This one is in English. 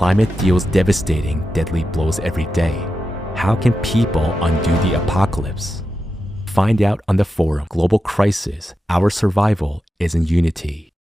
climate deals devastating, deadly blows every day. How can people undo the apocalypse? Find out on the forum Global Crisis, Our Survival is in Unity.